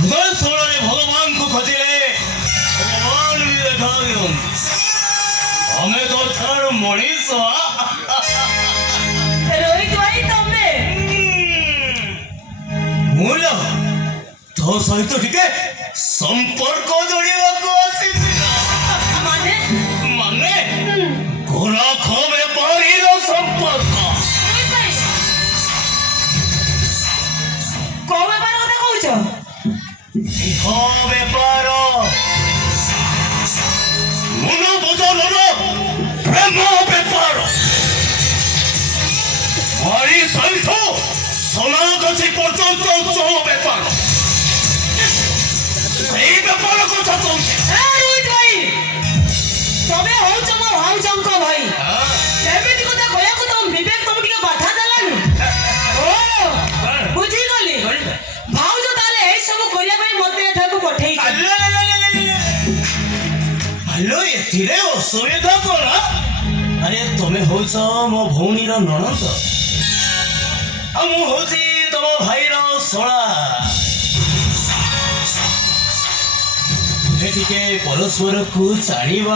भगवान को खोजिले भगवान भी देखा हमें तो थार मनीष रोहित भाई तमे मूल तो सहित टिके संपर्क जोड़िବାକୁ ଆସିଥିଲା माने ମାନେ ଗୋରଖ ବେପାରୀର ସମ୍ପର୍କ रोहित भाई को बेपार କଥା କହୁଛ इह बेपार मन बदलर प्रेम बेपार हरि सहित सोनागछी पर्यंत जो बेपार সেই বেপার কথা কହୁছি ए रोहित भाई तमे होउछ मो भाउजंक भाई एमिति কথা কয়াକୁ ତମ ବିବେକ ତମ ଟିକେ ବାଧା ଦେଲାନି ଓ ବୁଝି ଗଲି ଭାଉଜ ତାହେଲେ ଏଇ ସବୁ କରିବା ପାଇଁ ମତେ ଏଠାକୁ ପଠେଇଛ हेलो एथिरे असुविधा कोन अरे तुमे होछ मो भौनीर ननद आ मु होछि तम भाईर सोळा एटिके परस्पर को जानिबा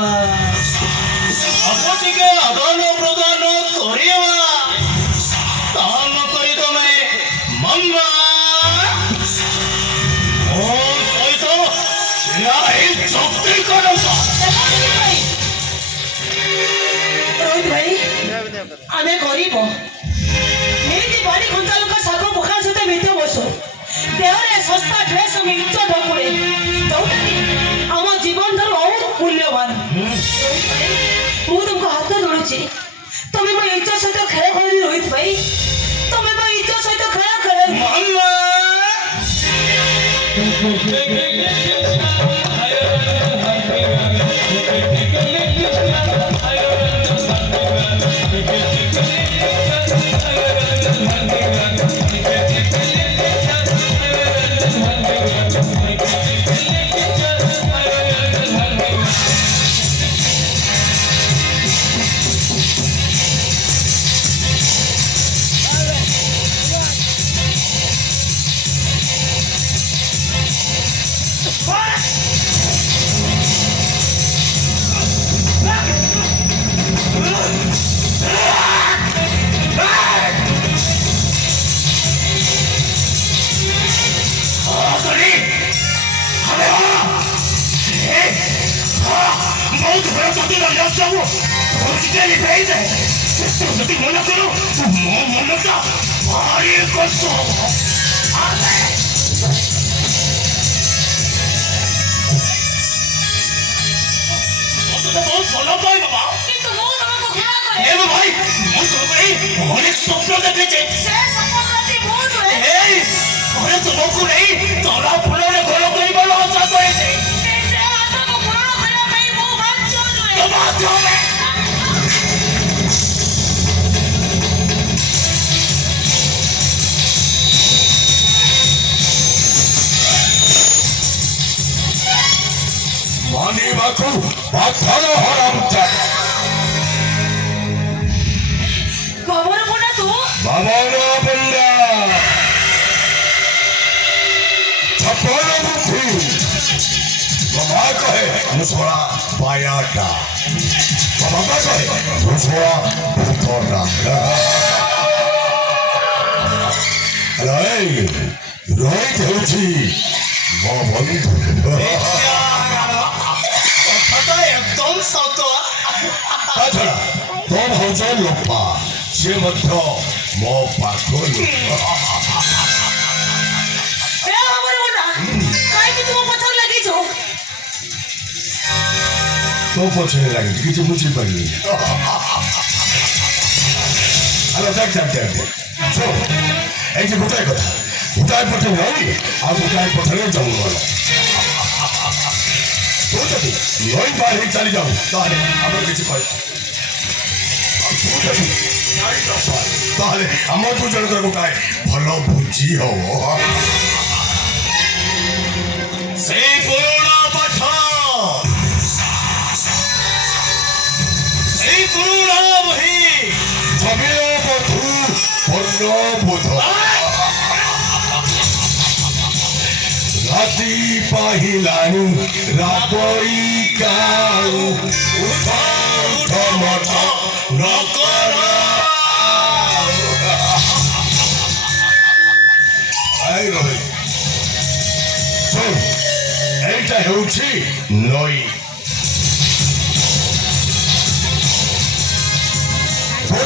आपटिके आदान प्रदान करिबा ताम करी तमे मम्मा ओ सहित न्याय चुक्ति करबा रोहित भाई आमे गरीब एमिति बड़ी खंचा लोक सागो पखाल सहित मित्र बसो देहरे सस्ता ड्रेस मिक्स ढकुळे दौटानी आम जीवन धर बहुत मूल्यवान रोहित भाई मु तुमको हाथ जोड़ुची तमे मो इज्जत सहित खेल खेली रोहित भाई तमे मो इज्जत सहित खेल खेल मम्मा बहुत बड़ा जाति लग जाओ और कितने भेज है तो जति मना करो मो मन का भारी कष्ट आले तो बहुत भलो पाई बाबा কিন্তু মু তোমাকে খেলা করে ए भाई मन तो भाई अनेक स्वप्न देखे छे সে সপন রাতি বহুত হুয়ে ए अरे तुमको नहीं तोरा फुले घर करिबार आशा करे छे সে আশাকে পূরণ করিবা ପାଇଁ মু বাধ্য হুয়ে तो बात हो गई मानी बाकू बाथारो हराम चा খবর কোনা তু बाबानो बंदा छपन बुद्धि बाबा कहे मुसोड़ा बायाटा बाबा कहे मुसोड़ा भूतोड़ा अरे रोहित होची मो बंधु कथा एकदम सत ताछड़ा तो भौज लोपा से मध्य मो पाखो এ খবর কোনা কাই কি তুমি পছর লাগিছ तो पछरे लगे किछु बुझी पाइनी अरे देख सो এই যে গোটাই কথা গোটাই পথে নই আর গোটাই পথে জঙ্গল তো যদি নই পার হয়ে চলে যাও তাহলে আমরা কিছু কই তাহলে আমার দুজনের গোটাই ভালো বুঝি হব সেই পুরোনো পাঠ এই পুরোনো বহি ছবির ବଧୁ ବନବୋଧ ରାତି ପାହିଲାଣି ରାବଇ କାଉ ଉଠ ଉଠ ମଠ ନକର ଆଇ ରହି ଶୁଣ এইটা ହେଉଛି ନଈ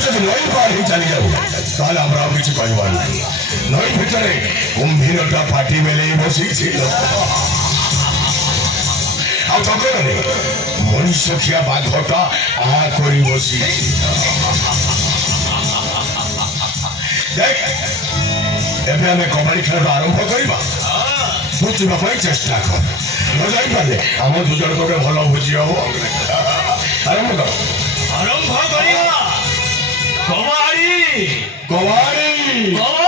যদি নଈ পার ହେଇ ଚାଲିଯାଉ ତାହେଲେ ଆମର ଆଉ କିଛି କହିବାର ନାହିଁ ନଈ ଭିତରେ କୁମ୍ଭୀରଟା ଫାଟି ମେଲେଇ ବସିଛି ଆଉ ତକରରେ ମଣିଷଖିଆ ବାଘଟା ଆ କରି ବସିଛି ଦେଖ ଏବେ ଆମେ କବାଡି ଖେଳଟା ଆରମ୍ଭ କରିବା ତୁ ଯିବା ପାଇଁ ଚେଷ୍ଟା କର ନ ଯାଇପାରିଲେ ଆମ ଦୁ ଜଣଙ୍କର ଭଲ ଭୋଜି ହବ ଆରମ୍ଭ କର ଆରମ୍ଭ କରିବା କବାଡ଼ି କବାଡି କବାଡ଼ି